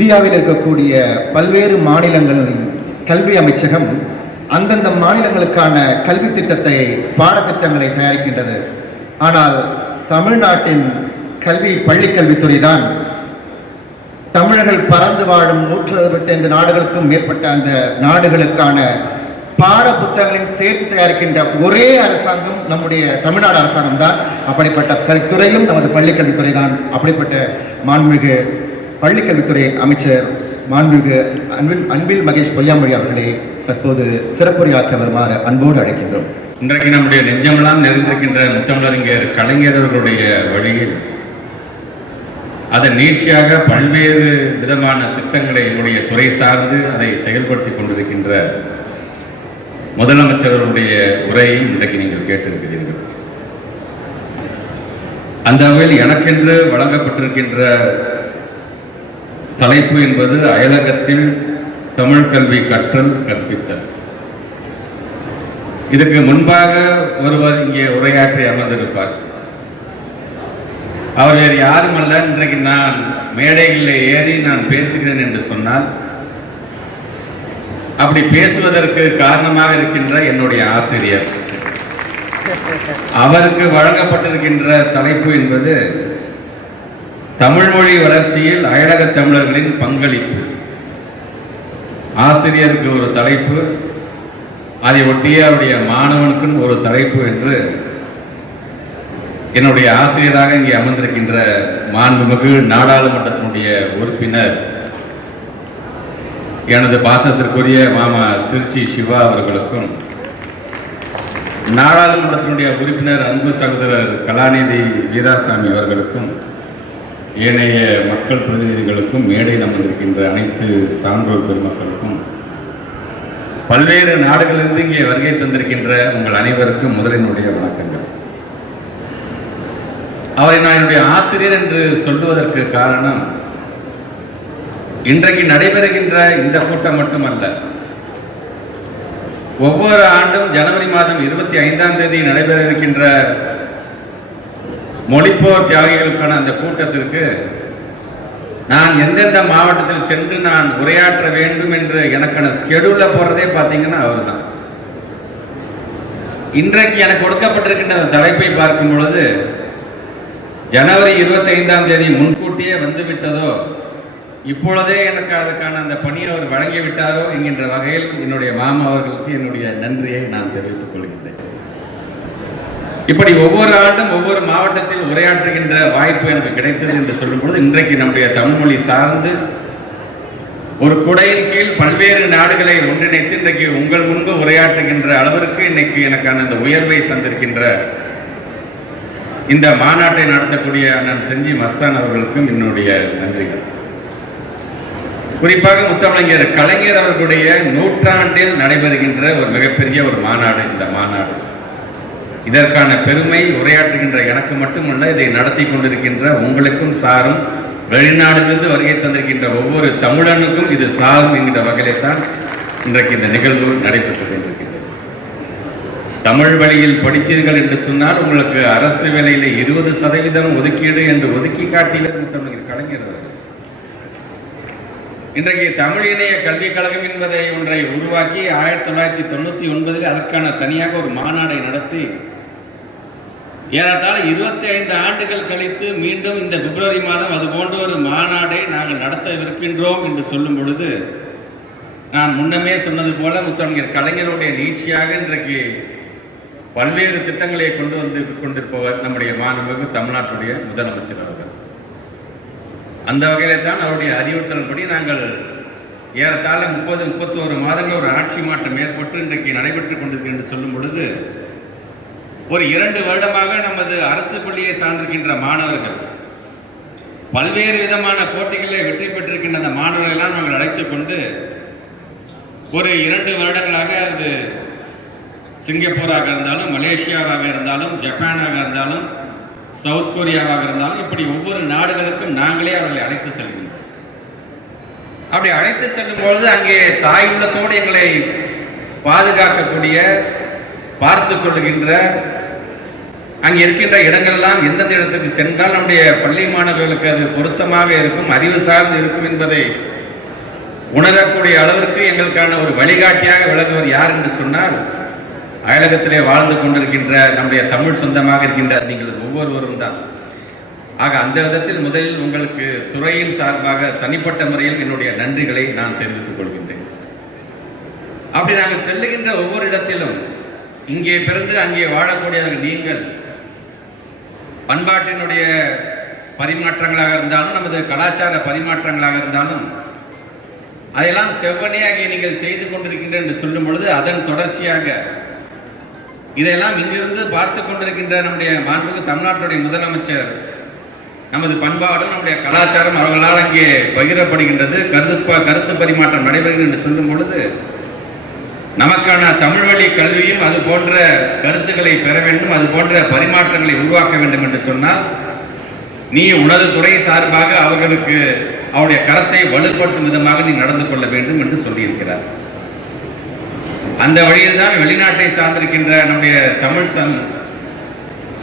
இந்தியாவில் இருக்கக்கூடிய பல்வேறு மாநிலங்களின் கல்வி அமைச்சகம் அந்தந்த மாநிலங்களுக்கான கல்வி திட்டத்தை பாடத்திட்டங்களை தயாரிக்கின்றது. ஆனால் தமிழ்நாட்டின் பள்ளிக்கல்வித்துறை தான் தமிழர்கள் பறந்து வாழும் 165 நாடுகளுக்கும் மேற்பட்ட அந்த நாடுகளுக்கான பாட புத்தகங்களையும் சேர்த்து தயாரிக்கின்ற ஒரே அரசாங்கம் நம்முடைய தமிழ்நாடு அரசாங்கம் தான். அப்படிப்பட்ட கல்வித்துறையும் நமது பள்ளிக்கல்வித்துறை தான். அப்படிப்பட்ட மாண்புமிகு பள்ளிக்கல்வித்துறை அமைச்சர் மாண்புமிகு அன்பில் மகேஷ் பொய்யாமொழி அவர்களை தற்போது சிறப்புரையாற்ற வருமாறு அன்போடு அழைக்கின்றோம். இன்றைக்கு நம்முடைய நெஞ்சமெல்லாம் நிறைந்திருக்கின்ற முத்தமிழறிஞர் கலைஞர் அவர்களுடைய வழியில் அதன் நீட்சியாக பல்வேறு விதமான திட்டங்களை என்னுடைய துறை சார்ந்து அதை செயல்படுத்தி கொண்டிருக்கின்ற முதலமைச்சர்களுடைய உரையும் இன்றைக்கு நீங்கள் கேட்டிருக்கிறீர்கள். அந்த வகையில் எனக்கென்று வழங்கப்பட்டிருக்கின்ற தலைப்பு என்பது அயலகத்தில் தமிழ் கல்வி கற்றல் கற்பித்தல். இதுக்கு முன்பாக ஒருவர் இங்கே உரையாற்றி அமர்ந்திருப்பார். அவர் வேறு யாரும் அல்ல. இன்றைக்கு நான் மேடைகளில் ஏறி நான் பேசுகிறேன் என்று சொன்னால் அப்படி பேசுவதற்கு காரணமாக இருக்கின்ற என்னுடைய ஆசிரியர். அவருக்கு வழங்கப்பட்டிருக்கின்ற தலைப்பு என்பது தமிழ் மொழி வளர்ச்சியில் அயலக தமிழர்களின் பங்களிப்பு. ஆசிரியருக்கு ஒரு தலைப்பு, அதை ஒட்டிய அவருடைய மாணவனுக்கும் ஒரு தலைப்பு என்று என்னுடைய ஆசிரியராக இங்கே அமர்ந்திருக்கின்ற மாண்புமிகு நாடாளுமன்றத்தினுடைய உறுப்பினர் எனது பாசத்திற்குரிய மாமா திருச்சி சிவா அவர்களுக்கும், நாடாளுமன்றத்தினுடைய உறுப்பினர் அன்பு சகோதரர் கலாநிதி வீராசாமி அவர்களுக்கும், ஏனைய மக்கள் பிரதிநிதிகளுக்கும், மேடையில் அமர்ந்திருக்கின்ற அனைத்து சான்றோர் பெருமக்களுக்கும், பல்வேறு நாடுகளிலிருந்து இங்கே வருகை தந்திருக்கின்ற உங்கள் அனைவருக்கும் முதலினுடைய வணக்கங்கள். அவரை நான் என்னுடைய ஆசிரியர் என்று சொல்லுவதற்கு காரணம், இன்றைக்கு நடைபெறுகின்ற இந்த கூட்டம் மட்டுமல்ல, ஒவ்வொரு ஆண்டும் ஜனவரி மாதம் 25ஆம் தேதி நடைபெற இருக்கின்ற மொழிப்போர் தியாகிகளுக்கான அந்த கூட்டத்திற்கு நான் எந்தெந்த மாவட்டத்தில் சென்று நான் உரையாற்ற வேண்டும் என்று எனக்கான ஸ்கெடியூல்ல போறதே பார்த்தீங்கன்னா அவர் தான். இன்றைக்கு எனக்கு கொடுக்கப்பட்டிருக்கின்ற அந்த தலைப்பை பார்க்கும் பொழுது ஜனவரி 25ஆம் தேதி முன்கூட்டியே வந்துவிட்டதோ, இப்பொழுதே எனக்கு அதுக்கான அந்த பணியை அவர் வழங்கிவிட்டாரோ என்கின்ற வகையில் என்னுடைய மாமா அவர்களுக்கு என்னுடைய நன்றியை நான் தெரிவித்துக் கொள்கின்றேன். இப்படி ஒவ்வொரு ஆண்டும் ஒவ்வொரு மாவட்டத்தில் உரையாற்றுகின்ற வாய்ப்பு எனக்கு கிடைத்தது என்று சொல்லும்பொழுது, இன்றைக்கு நம்முடைய தமிழ்மொழி சார்ந்து ஒரு குடையின் கீழ் பல்வேறு நாடுகளை ஒன்றிணைத்து இன்றைக்கு உங்கள் முன்பு உரையாற்றுகின்ற அளவிற்கு இன்னைக்கு எனக்கான அந்த உயர்வை தந்திருக்கின்ற இந்த மாநாட்டை நடத்தக்கூடிய அண்ணன் செஞ்சி மஸ்தான் அவர்களுக்கும் என்னுடைய நன்றிகள். குறிப்பாக முத்தமிழறிஞர் கலைஞர் அவர்களுடைய 100ஆண்டில் நடைபெறுகின்ற ஒரு மிகப்பெரிய ஒரு மாநாடு இந்த மாநாடு. இதற்கான பெருமை உரையாற்றுகின்ற எனக்கு மட்டுமல்ல, இதை நடத்தி கொண்டிருக்கின்ற உங்களுக்கும் சாரும், வெளிநாடுகளிலிருந்து வருகை தந்திருக்கின்ற ஒவ்வொரு தமிழனுக்கும் இது சாரும் என்கின்ற வகையில்தான் இன்றைக்கு இந்த நிகழ்வு நடைபெற்றுக் கொண்டிருக்கின்றது. தமிழ் வழியில் படித்தீர்கள் என்று சொன்னால் உங்களுக்கு அரசு வேலையில் 20% ஒதுக்கீடு என்று ஒதுக்கி காட்டியவர் முத்தமிழர் கலைஞர் அவர்கள். இன்றைக்கு தமிழ் இணைய கல்விக் கழகம் என்பதை ஒன்றை உருவாக்கி 1999 அதற்கான தனியாக ஒரு மாநாடை நடத்தி ஏறத்தாழ 25 ஆண்டுகள் கழித்து மீண்டும் இந்த பிப்ரவரி மாதம் அது போன்ற ஒரு மாநாடை நாங்கள் நடத்தவிருக்கின்றோம் என்று சொல்லும் பொழுது, நான் முன்னமே சொன்னது போல முத்தமிழர் கலைஞருடைய நீட்சியாக இன்றைக்கு பல்வேறு திட்டங்களை கொண்டு வந்து கொண்டிருப்பவர் நம்முடைய மாண்புமிகு தமிழ்நாட்டுடைய முதலமைச்சர் அவர்கள். அந்த வகையில தான் அவருடைய அறிவுறுத்தலின்படி நாங்கள் ஏறத்தாழ 30-31 மாதங்கள் ஒரு ஆட்சி மாற்றம் ஏற்பட்டு இன்றைக்கு நடைபெற்றுக் கொண்டிருக்கு என்று சொல்லும் பொழுது, ஒரு 2 வருடமாக நமது அரசு பள்ளியை சார்ந்திருக்கின்ற மாணவர்கள் பல்வேறு விதமான போட்டிகளில் வெற்றி பெற்றிருக்கின்ற அந்த மாணவர்களெல்லாம் நாங்கள் அழைத்துக் கொண்டு ஒரு 2 வருடங்களாக அது சிங்கப்பூராக இருந்தாலும், மலேசியாவாக இருந்தாலும், ஜப்பானாக இருந்தாலும், சவுத் கொரியாவாக இருந்தாலும், இப்படி ஒவ்வொரு நாடுகளுக்கும் நாங்களே அவர்களை அழைத்து செல்கின்றோம். அப்படி அழைத்து செல்லும் பொழுது அங்கே தாய் உள்ளத்தோடு எங்களை பாதுகாக்கக்கூடிய, பார்த்து கொள்ளுகின்ற, அங்கே இருக்கின்ற இடங்களெல்லாம் எந்தெந்த இடத்துக்கு சென்றால் நம்முடைய பள்ளி மாணவர்களுக்கு அது பொருத்தமாக இருக்கும், அறிவு சார்ந்து இருக்கும் என்பதை உணரக்கூடிய அளவிற்கு எங்களுக்கான ஒரு வழிகாட்டியாக விளங்குவர் யார் என்று சொன்னால், அயலகத்திலே வாழ்ந்து கொண்டிருக்கின்ற நம்முடைய தமிழ் சொந்தமாக இருக்கின்ற நீங்கள் ஒவ்வொருவரும் தான். ஆக அந்த விதத்தில் முதலில் உங்களுக்கு துறையின் சார்பாக தனிப்பட்ட முறையில் என்னுடைய நன்றிகளை நான் தெரிவித்துக் கொள்கின்றேன். அப்படி நாங்கள் செல்லுகின்ற ஒவ்வொரு இடத்திலும் இங்கே பிறந்து அங்கே வாழக்கூடியவர்கள் நீங்கள் பண்பாட்டினுடைய பரிமாற்றங்களாக இருந்தாலும் நமது கலாச்சார பரிமாற்றங்களாக இருந்தாலும் அதையெல்லாம் செவ்வனையாக நீங்கள் செய்து கொண்டிருக்கின்ற என்று சொல்லும் பொழுது அதன் தொடர்ச்சியாக இதையெல்லாம் இங்கிருந்து பார்த்து கொண்டிருக்கின்ற நம்முடைய மாண்புமிகு தமிழ்நாட்டுடைய முதலமைச்சர் நமது பண்பாடும் நம்முடைய கலாச்சாரம் அவர்களால் அங்கே பகிரப்படுகின்றது, கருத்து பரிமாற்றம் நடைபெறுகிறது என்று சொல்லும் பொழுது நமக்கான தமிழ் வழி கல்வியும் அது போன்ற கருத்துக்களை பெற வேண்டும், அது போன்ற பரிமாற்றங்களை உருவாக்க வேண்டும் என்று சொன்னால் நீ உனது துறை சார்பாக அவர்களுக்கு அவருடைய கரத்தை வலுப்படுத்தும் விதமாக நீ நடந்து கொள்ள வேண்டும் என்று சொல்லியிருக்கிறார். அந்த வழியில் தான் வெளிநாட்டை சார்ந்திருக்கின்ற நம்முடைய தமிழ்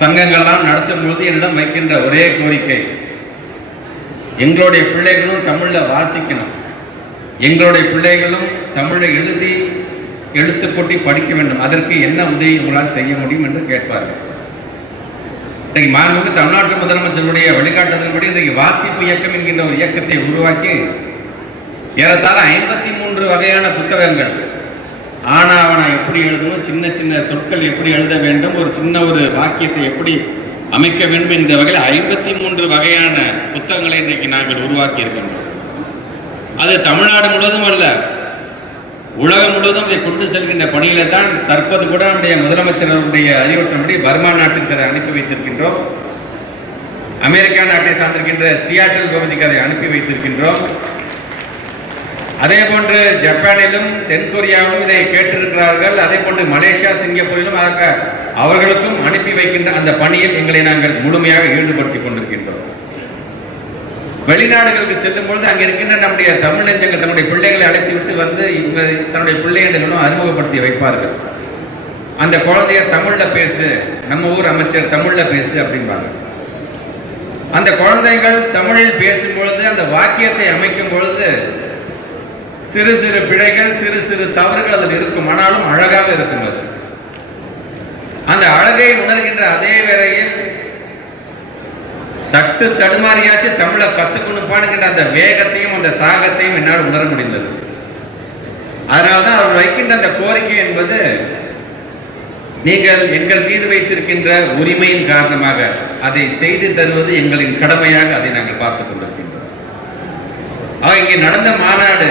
சங்கங்கள்லாம் நடத்தும் போது என்னிடம் வைக்கின்ற ஒரே கோரிக்கை, எங்களுடைய பிள்ளைகளும் தமிழில் வாசிக்கணும், எங்களுடைய பிள்ளைகளும் தமிழை எழுதி எழுத்து போட்டி படிக்க வேண்டும், அதற்கு என்ன உதவி உங்களால் செய்ய முடியும் என்று கேட்பார்கள். இன்றைக்கு மாண்புமிகு தமிழ்நாட்டு முதலமைச்சருடைய வழிகாட்டுதலின்படி இன்றைக்கு வாசிப்பு இயக்கம் என்கின்ற ஒரு இயக்கத்தை உருவாக்கி ஏறத்தாழ 53 வகையான புத்தகங்கள், ஆனாவனா எப்படி எழுதணும், சின்ன சின்ன சொற்கள் எப்படி எழுத வேண்டும், ஒரு சின்ன ஒரு வாக்கியத்தை எப்படி அமைக்க வேண்டும் என்ற வகையில் 53 வகையான புத்தகங்களை இன்றைக்கு நாங்கள் உருவாக்கி இருக்கின்றோம். அது தமிழ்நாடு முழுவதும் அல்ல, உலகம் முழுவதும் இதை கொண்டு செல்கின்ற பணியில தான் தற்போது கூட நம்முடைய முதலமைச்சருடைய அறிவுறுத்தல்படி பர்மா நாட்டிற்கு அதை அனுப்பி வைத்திருக்கின்றோம். அமெரிக்கா நாட்டை சார்ந்திருக்கின்ற சியாட்டில் பகுதிக்கு அதை அனுப்பி வைத்திருக்கின்றோம். அதே போன்று ஜப்பானிலும் தென்கொரியாவிலும் இதை கேட்டிருக்கிறார்கள். அதே போன்று மலேசியா, சிங்கப்பூரிலும் அவர்களுக்கும் அனுப்பி வைக்கின்ற அந்த பணியில் எங்களை நாங்கள் முழுமையாக ஈடுபடுத்திக் கொண்டிருக்கின்றோம். வெளிநாடுகளுக்கு செல்லும் பொழுது அங்கே இருக்கின்ற நம்முடைய தமிழ் நெஞ்சங்கள் தன்னுடைய பிள்ளைகளை அழைத்து விட்டு வந்து தன்னுடைய பிள்ளைகளும் அறிமுகப்படுத்தி வைப்பார்கள். அந்த குழந்தைய தமிழ்ல பேசு, நம்ம ஊர் அமைச்சர் தமிழ்ல பேசு அப்படின்பாங்க. அந்த குழந்தைகள் தமிழில் பேசும் பொழுது அந்த வாக்கியத்தை அமைக்கும் பொழுது சிறு சிறு பிழைகள், சிறு சிறு தவறுகள் அதில் இருக்கும், ஆனாலும் அழகாக இருக்கும். அது அந்த அழகை உணர்கின்ற அதே வேளையில் தட்டு தடுமாறியாச்சு தமிழை கத்துக்கணுப்பானுங்கின்ற அந்த வேகத்தையும் அந்த தாகத்தையும் என்னால் உணர முடிந்தது. அதனால்தான் அவர் வைக்கின்ற அந்த கோரிக்கை என்பது நீங்கள் எங்கள் மீது வைத்திருக்கின்ற உரிமையின் காரணமாக அதை செய்து தருவது எங்களின் கடமையாக அதை நாங்கள் பார்த்துக் கொண்டிருக்கின்றோம். இங்கே நடந்த மாநாடு,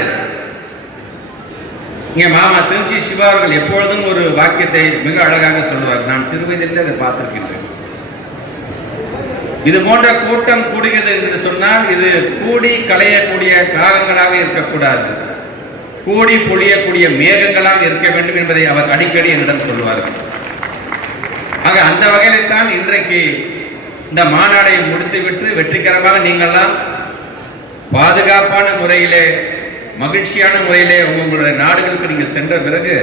இங்கே மாமா திருச்சி சிவா அவர்கள் எப்பொழுதும் ஒரு வாக்கியத்தை மிக அழகாக சொல்லுவார். நான் சிறு வயதிலிருந்து அதை பார்த்திருக்கின்றேன். இது போன்ற கூட்டம் கூடுகிறது என்று சொன்னால் இது கூடி களையக்கூடிய காகங்களாக இருக்கக்கூடாது, கூடி பொழியக்கூடிய மேகங்களாக இருக்க வேண்டும் என்பதை அவர் அடிக்கடி என்னிடம் சொல்வார்கள். ஆக அந்த வகையில் தான் இன்றைக்கு இந்த மாநாடை முடித்துவிட்டு வெற்றிகரமாக நீங்கள்லாம் பாதுகாப்பான முறையிலே, மகிழ்ச்சியான முறையிலே உங்களுடைய நாடுகளுக்கு நீங்கள் சென்ற பிறகு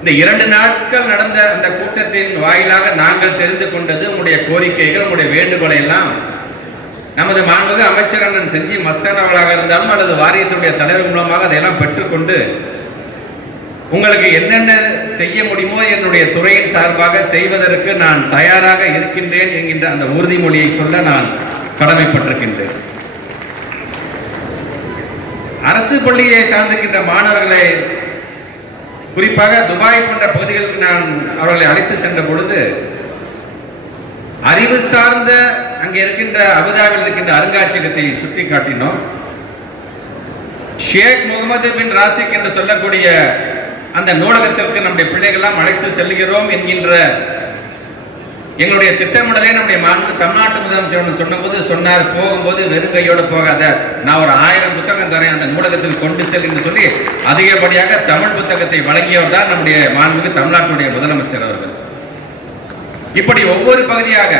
இந்த 2 நாட்கள் நடந்த அந்த கூட்டத்தின் வாயிலாக நாங்கள் தெரிந்து கொண்டது உங்களுடைய கோரிக்கைகள், உங்களுடைய வேண்டுகோளை எல்லாம் நமது மாண்புமிகு அமைச்சர் அண்ணன் செஞ்சி மஸ்தான் அவர்களாக இருந்தாலும் அல்லது வாரியத்தினுடைய தலைவர் மூலமாக அதையெல்லாம் பெற்றுக்கொண்டு உங்களுக்கு என்னென்ன செய்ய முடியுமோ என்னுடைய துறையின் சார்பாக செய்வதற்கு நான் தயாராக இருக்கின்றேன் என்கின்ற அந்த உறுதிமொழியை சொல்ல நான் கடமைப்பட்டிருக்கின்றேன். அரசு பள்ளியை சார்ந்திருக்கின்ற மாணவர்களை குறிப்பாக துபாய் போன்ற பகுதிகளுக்கு நான் அவர்களை அழைத்து சென்ற பொழுது அறிவு சார்ந்த அங்கே இருக்கின்ற அபுதாபியில் இருக்கின்ற அருங்காட்சியகத்தை சுற்றி காட்டினோம். ஷேக் முகமது பின் ராசிக் என்று சொல்லக்கூடிய அந்த நூலகத்திற்கு நம்முடைய பிள்ளைகள்லாம் அழைத்து செல்கிறோம் என்கின்ற எங்களுடைய திட்டமிடலே நம்முடைய மாண்பு தமிழ்நாட்டு முதலமைச்சர் சொன்னபோது சொன்னார், போகும்போது வெறும் கையோடு போகாத, நான் ஒரு 1000 புத்தகம் தரேன் அந்த நூலகத்தில் கொண்டு செல் என்று சொல்லி அதிகப்படியாக தமிழ் புத்தகத்தை வழங்கியவர் தான் நம்முடைய மாண்புக்கு தமிழ்நாட்டுடைய முதலமைச்சர் அவர்கள். இப்படி ஒவ்வொரு பகுதியாக,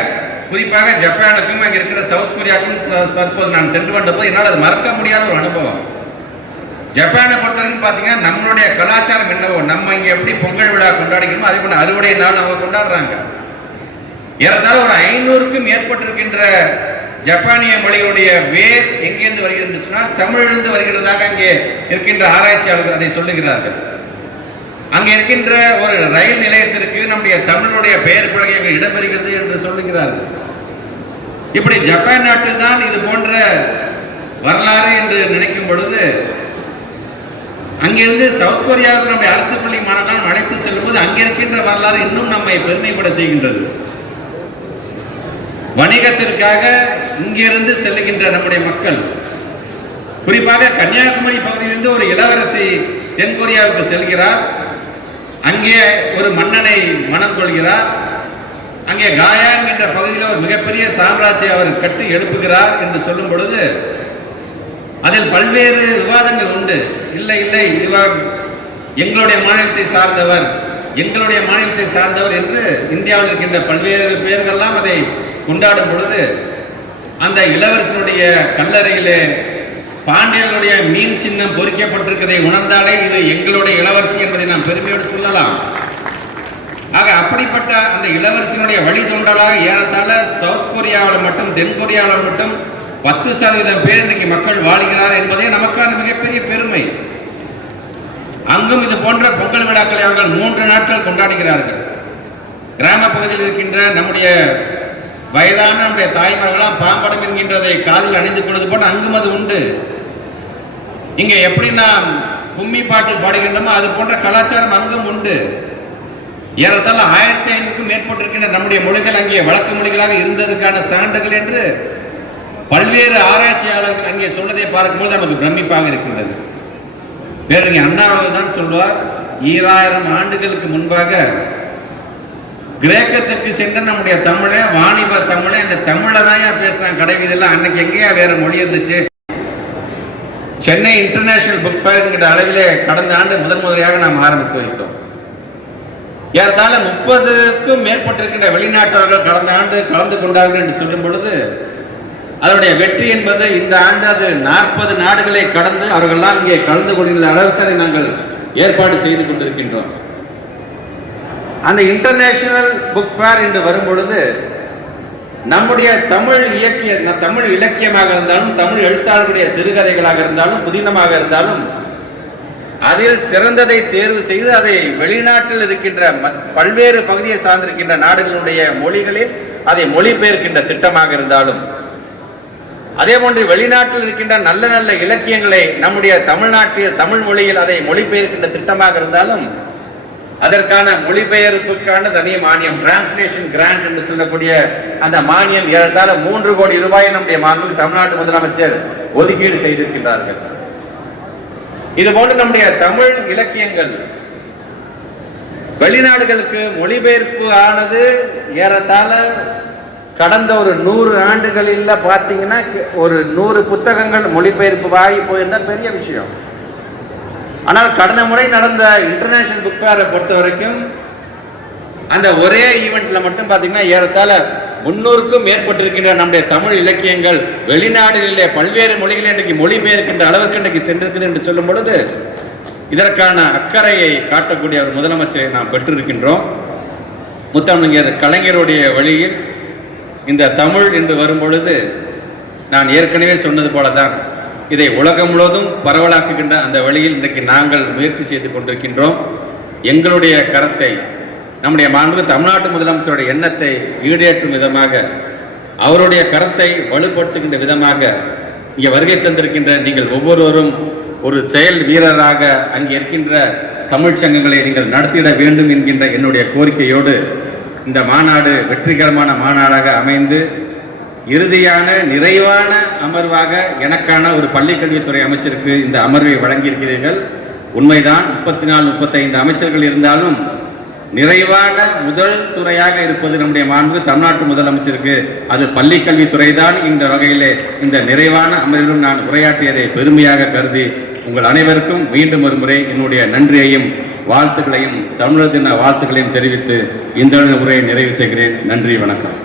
குறிப்பாக ஜப்பானுக்கும் அங்கே இருக்கிற சவுத் கொரியாவுக்கும் தற்போது நான் சென்று வந்தபோது என்னால் அது மறக்க முடியாத ஒரு அனுபவம். ஜப்பானை பொறுத்தவரைக்கும் பார்த்தீங்கன்னா நம்மளுடைய கலாச்சாரம் என்னவோ, நம்ம இங்கே எப்படி பொங்கல் விழா கொண்டாடிக்கணுமோ அதே போல அறுவடை நாள் அவங்க கொண்டாடுறாங்க. ஏறத்தாழ ஒரு 500க்கும் மேற்பட்டிருக்கின்ற ஜப்பானிய மொழியுடைய வேர் எங்கிருந்து வருகிறது என்று சொன்னால் தமிழிலிருந்து வருகிறதாக அங்கே இருக்கின்ற ஆராய்ச்சியாளர்கள் அதை சொல்லுகிறார்கள். அங்கே இருக்கின்ற ஒரு ரயில் நிலையத்திற்கு நம்முடைய தமிழுடைய பெயர் பலகை இடம்பெறுகிறது என்று சொல்லுகிறார்கள். இப்படி ஜப்பான் நாட்டில் தான் இது போன்ற வரலாறு என்று நினைக்கும் பொழுது அங்கிருந்து சவுத் கொரியாவுக்கு நம்முடைய அரசு பள்ளி மாணவர்கள் அழைத்து செல்லும் போது அங்கே இருக்கின்ற வரலாறு இன்னும் நம்மை பெருமைப்பட செய்கின்றது. வணிகத்திற்காக இங்கிருந்து செல்லுகின்ற நம்முடைய மக்கள், குறிப்பாக கன்னியாகுமரி பகுதியிலிருந்து ஒரு இளவரசி தென்கொரியாவுக்கு செல்கிறார். அங்கே ஒரு மன்னனை மனம் கொள்கிறார். அங்கே காயாங் என்ற பகுதியில் ஒரு மிகப்பெரிய சாம்ராஜ்யம் அவர் கட்டி எழுப்புகிறார் என்று சொல்லும் பொழுது அதில் பல்வேறு விவாதங்கள் உண்டு. இல்லை இல்லை, இவர் எங்களுடைய மாநிலத்தை சார்ந்தவர், எங்களுடைய மாநிலத்தை சார்ந்தவர் என்று இந்தியாவில் இருக்கின்ற பல்வேறு பேர்கள்லாம் அதை கொண்டாடும் பொழுது அந்த இளவரசனுடைய கல்லறையிலே பாண்டியர்களுடைய மீன் சின்னம் பொறிக்கப்பட்டிருப்பதை உணர்ந்தாலே இது எங்களுடைய இளவரசி என்பதை நாம் பெருமையோடு சொல்லலாம். ஆக அப்படிப்பட்ட அந்த இளவரசியினுடைய வழித்தோன்றலாக ஏறத்தாழ சவுத் கொரியாவில் மட்டும் தென்கொரியாவில் மட்டும் 10% பேர் இன்னைக்கு மக்கள் வாழ்கிறார் என்பதே நமக்கான மிகப்பெரிய பெருமை. அங்கும் இது போன்ற பொங்கல் விழாக்களை அவர்கள் 3 நாட்கள் கொண்டாடுகிறார்கள். கிராம பகுதியில் இருக்கின்ற நம்முடைய வயதான நம்முடைய தாய்மார்களாம் பாம்படம் என்கின்றதை காதில் அணிந்து கொள்வது போல அங்கும் அது உண்டு. இங்கே எப்படி நாம் கும்மி பாட்டு பாடுகின்றோமோ அது போன்ற கலாச்சாரம் அங்கும் உண்டு. ஏறத்தாழ 1500க்கும் மேற்பட்டிருக்கின்ற நம்முடைய மொழிகள் அங்கே வழக்கு மொழிகளாக இருந்ததுக்கான சான்றுகள் என்று பல்வேறு ஆராய்ச்சியாளர்கள் அங்கே சொன்னதை பார்க்கும்போது நமக்கு பிரமிப்பாக இருக்கின்றது. பேரறிஞர் அண்ணா அவர்கள் தான் சொல்வார், 2000 ஆண்டுகளுக்கு முன்பாக கிரேக்கத்திற்கு சென்ற நம்முடைய தமிழை, வாணிப தமிழை, இந்த தமிழை தான் பேசுறாங்க கடைவீதியெல்லாம். அன்னைக்கு எங்கேயா வேற மொழி இருந்துச்சு? சென்னை இன்டர்நேஷனல் புக் ஃபேர் என்கிற அளவிலே கடந்த ஆண்டு முதன்முறையாக நாம் ஆரம்பித்து வைத்தோம். ஏறத்தாழ 30க்கும் மேற்பட்டிருக்கின்ற வெளிநாட்டவர்கள் கடந்த ஆண்டு கலந்து கொண்டார்கள் என்று சொல்லும் பொழுது அதனுடைய வெற்றி என்பது இந்த ஆண்டு அது 40 நாடுகளை கடந்து அவர்கள்லாம் இங்கே கலந்து கொள்கின்ற அளவுக்கு அதை நாங்கள் ஏற்பாடு செய்து கொண்டிருக்கின்றோம். அந்த இன்டர்நேஷனல் புக் ஃபேர் என்று வரும் பொழுது நம்முடைய தமிழ் இலக்கியமாக இருந்தாலும், தமிழ் எழுத்தாளர்களுடைய சிறுகதைகளாக இருந்தாலும், புதினமாக இருந்தாலும் அதில் சிறந்ததை தேர்வு செய்து அதை வெளிநாட்டில் இருக்கின்ற பல்வேறு பகுதியை சார்ந்திருக்கின்ற நாடுகளுடைய மொழிகளில் அதை மொழிபெயர்க்கின்ற திட்டமாக இருந்தாலும், அதே போன்று வெளிநாட்டில் இருக்கின்ற நல்ல நல்ல இலக்கியங்களை நம்முடைய தமிழ்நாட்டில் தமிழ் மொழியில் அதை மொழிபெயர்க்கின்ற திட்டமாக இருந்தாலும் அதற்கான மொழிபெயர்ப்புக்கான தனி மானியம், டிரான்ஸ்லேஷன் கிராண்ட் என்று சொல்லக்கூடிய அந்த மானியம் ஏறத்தாழ 3 கோடி ரூபாயை நம்முடைய மாண்புமிகு தமிழ்நாட்டு முதலமைச்சர் ஒதுக்கீடு செய்திருக்கிறார்கள். இதுபோன்று நம்முடைய தமிழ் இலக்கியங்கள் வெளிநாடுகளுக்கு மொழிபெயர்ப்பு ஆனது ஏறத்தாழ கடந்த ஒரு 100 ஆண்டுகளில் பார்த்தீங்கன்னா ஒரு 100 புத்தகங்கள் மொழிபெயர்ப்பு ஆகி போயிருந்தா பெரிய விஷயம். ஆனால் கடந்த முறை நடந்த இன்டர்நேஷனல் புக் ஃபேரை பொறுத்த வரைக்கும் அந்த ஒரே ஈவெண்ட்ல மட்டும் பார்த்தீங்கன்னா ஏறத்தாழ 300க்கும் மேற்பட்டிருக்கின்ற நம்முடைய தமிழ் இலக்கியங்கள் வெளிநாடுகளிலே பல்வேறு மொழிகளை இன்றைக்கு மொழிபெயர்க்கின்ற அளவுக்கு இன்றைக்கு சென்றிருக்குது என்று சொல்லும் பொழுது இதற்கான அக்கறையை காட்டக்கூடிய ஒரு முதலமைச்சரை நாம் பெற்றிருக்கின்றோம். முத்தமிழர் கலைஞருடைய வழியில் இந்த தமிழ் என்று வரும் பொழுது நான் ஏற்கனவே சொன்னது போலதான் இதை உலகம் முழுவதும் பரவலாக்குகின்ற அந்த வழியில் இன்றைக்கு நாங்கள் முயற்சி செய்து கொண்டிருக்கின்றோம். எங்களுடைய கருத்தை நம்முடைய மாண்பு தமிழ்நாட்டு முதலமைச்சருடைய எண்ணத்தை ஈடேற்றும் விதமாக, அவருடைய கருத்தை வலுப்படுத்துகின்ற விதமாக இங்கே வருகை தந்திருக்கின்ற நீங்கள் ஒவ்வொருவரும் ஒரு செயல் வீரராக அங்கே இருக்கின்ற தமிழ் சங்கங்களை நீங்கள் நடத்திட வேண்டும் என்கின்ற என்னுடைய கோரிக்கையோடு இந்த மாநாடு வெற்றிகரமான மாநாடாக அமைந்து இறுதியான நிறைவான அமர்வாக எனக்கான ஒரு பள்ளிக்கல்வித்துறை அமைச்சருக்கு இந்த அமர்வை வழங்கியிருக்கிறீர்கள். உண்மைதான், 34-35 அமைச்சர்கள் இருந்தாலும் நிறைவான முதல் துறையாக இருப்பது நம்முடைய மாண்பு தமிழ்நாட்டு முதலமைச்சருக்கு அது பள்ளிக்கல்வித்துறை தான். என்ற வகையிலே இந்த நிறைவான அமர்விலும் நான் உரையாற்றியதை பெருமையாக கருதி உங்கள் அனைவருக்கும் மீண்டும் ஒரு முறை என்னுடைய நன்றியையும் வாழ்த்துக்களையும் தமிழர் தின வாழ்த்துக்களையும் தெரிவித்து இந்த உரையை நிறைவு செய்கிறேன். நன்றி, வணக்கம்.